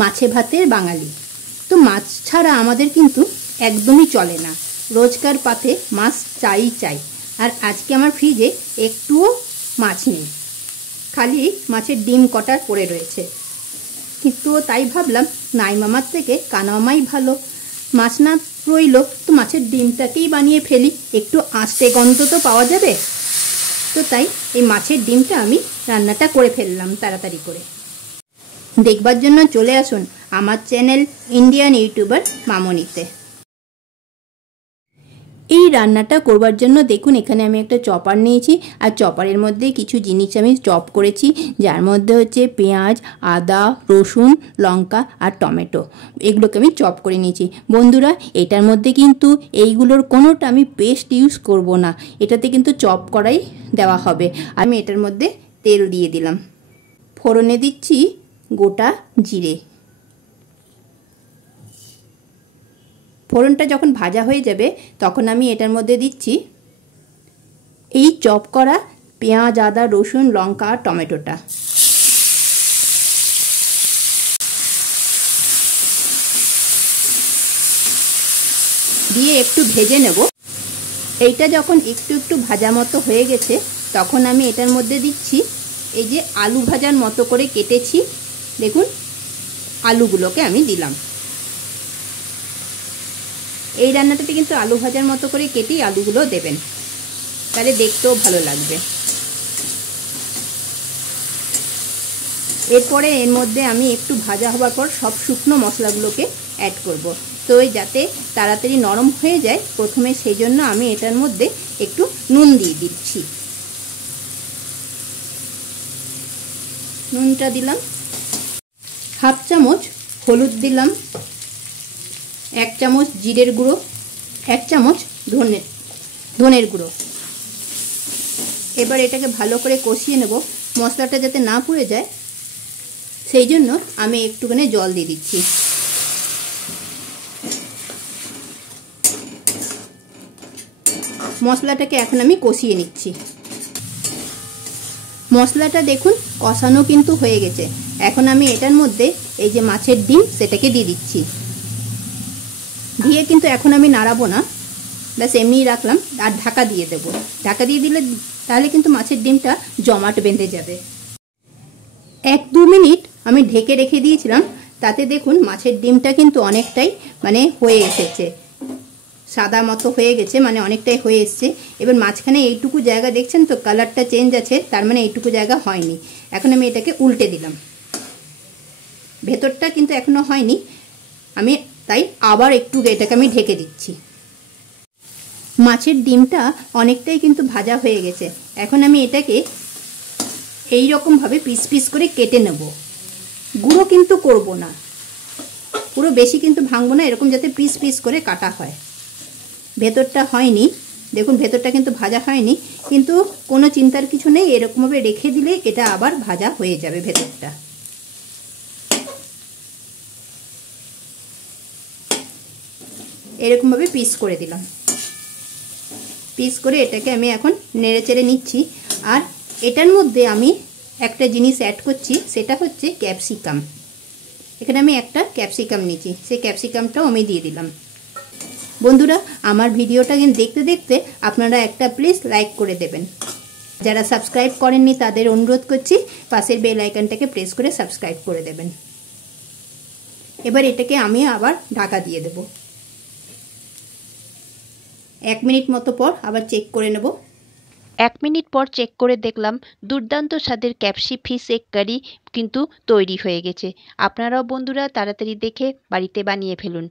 মাছে ভাতের বাঙালি। তো মাছ ছাড়া আমাদের কিন্তু একদমই চলে না, রোজকার পাতে মাছ চাই। আর আজকে আমার ফ্রিজে একটুও মাছ নেই, খালি মাছের ডিম কটার পড়ে রয়েছে। কিন্তু তাই ভাবলাম নাই মামার থেকে কানা মামাই ভালো, মাছ না রইল তো মাছের ডিমটাকেই বানিয়ে ফেলি, একটু আঁচটে গন্ধ তো পাওয়া যাবে। তো তাই এই মাছের ডিমটা আমি রান্নাটা করে ফেললাম তাড়াতাড়ি করে। দেখবার জন্য চলে আসুন আমার চ্যানেল ইন্ডিয়ান ইউটিউবার মামনিতে। এই রান্নাটা করবার জন্য দেখুন এখানে আমি একটা চপার নিয়েছি, আর চপারের মধ্যে কিছু জিনিস আমি চপ করেছি, যার মধ্যে হচ্ছে পেঁয়াজ, আদা, রসুন, লঙ্কা আর টমেটো, এগুলোকে আমি চপ করে নিয়েছি। বন্ধুরা, এটার মধ্যে কিন্তু এইগুলোর কোনোটা আমি পেস্ট ইউজ করব না, এটাতে কিন্তু চপ করাই দেওয়া হবে। আমি এটার মধ্যে তেল দিয়ে দিলাম, ফোড়নে দিচ্ছি গোটা জিরে। ফোড়নটা যখন ভাজা হয়ে যাবে তখন আমি এটার মধ্যে দিচ্ছি এই চপ করা পেঁয়াজ, আদা, রসুন, লঙ্কা আর টমেটোটা। দিয়ে একটু ভেজে নেব। এইটা যখন একটু একটু ভাজা মতো হয়ে গেছে তখন আমি এটার মধ্যে দিচ্ছি এই যে আলু ভাজার মতো করে কেটেছি, দেখুন আলুগুলোকে আমি দিলাম। এই রান্নাটাতে কিন্তু আলু ভাজার মতো করে কেটেই আলুগুলো দেবেন, তাহলে দেখতেও ভালো লাগবে। এরপরে এর মধ্যে আমি একটু ভাজা হওয়ার পর সব শুকনো মশলাগুলোকে অ্যাড করব। তো যাতে তাড়াতাড়ি নরম হয়ে যায় প্রথমে, সেই জন্য আমি এটার মধ্যে একটু নুন দিয়ে দিচ্ছি। নুনটা দিলাম, হাফ চামচ হলুদ দিলাম, 1 চামচ জিরের গুঁড়ো, 1 চামচ ধনের গুঁড়ো। এবার এটাকে ভালো করে কষিয়ে নেব, মশলাটা যাতে না পুড়ে যায় সেই জন্য আমি একটুখানি জল দিয়ে দিচ্ছি। মশলাটাকে এখন আমি কষিয়ে নিচ্ছি। মশলাটা দেখুন কষানো কিন্তু হয়ে গেছে। এখন আমি এটার মধ্যে এই যে মাছের ডিম সেটাকে দিয়ে দিচ্ছি। দিয়ে কিন্তু এখন আমি নাড়াবো না, ব্যাস এমনিই রাখলাম, আর ঢাকা দিয়ে দেব। ঢাকা দিয়ে দিলে তাহলে কিন্তু মাছের ডিমটা জমাট বেঁধে যাবে। 1-2 মিনিট আমি ঢেকে রেখে দিয়েছিলাম, তাতে দেখুন মাছের ডিমটা কিন্তু অনেকটাই হয়ে এসেছে, সাদা মতো হয়ে গেছে, অনেকটাই হয়ে এসছে। এবার মাঝখানে এইটুকু জায়গা দেখছেন তো কালারটা চেঞ্জ আছে, তার এইটুকু জায়গা হয়নি। এখন আমি এটাকে উল্টে দিলাম, ভেতরটা কিন্তু এখনো হয়নি, আমি তাই আবার একটু এটাকে আমি ঢেকে দিচ্ছি। মাছের ডিমটা অনেকটাই কিন্তু ভাজা হয়ে গেছে। এখন আমি এটাকে এই রকমভাবে পিস পিস করে কেটে নেব, গুঁড়ো কিন্তু করব না, পুরো বেশি কিন্তু ভাঙবো না, এরকম যাতে পিস পিস করে কাটা হয়। ভেতরটা হয়নি, দেখুন ভেতরটা কিন্তু ভাজা হয়নি, কিন্তু কোনো চিন্তার কিছু নেই, এরকমভাবে রেখে দিলে এটা আবার ভাজা হয়ে যাবে ভেতরটা। এরকমভাবে পিস করে দিলাম, পিস করে এটাকে আমি এখন নেড়ে চেড়ে নিচ্ছি। আর এটার মধ্যে আমি একটা জিনিস অ্যাড করছি, সেটা হচ্ছে ক্যাপসিকাম। এখানে আমি একটা ক্যাপসিকাম নিচ্ছি, সেই ক্যাপসিকামটাও আমি দিয়ে দিলাম। বন্ধুরা, আমার ভিডিওটা দেখতে দেখতে আপনারা একটা প্লিজ লাইক করে দেবেন। যারা সাবস্ক্রাইব করেননি তাদের অনুরোধ করছি পাশের বেল আইকনটাকে প্রেস করে সাবস্ক্রাইব করে দেবেন। এবার এটাকে আমি আবার ঢাকা দিয়ে দেব। 1 মিনিট মতো পর আবার চেক করে নেব। 1 মিনিট পর চেক করে দেখলাম দুর্দান্ত স্বাদের ক্যাপসি ফিশ এগ কারি কিন্তু তৈরি হয়ে গেছে। আপনারাও বন্ধুরা তাড়াতাড়ি দেখে বাড়িতে বানিয়ে ফেলুন।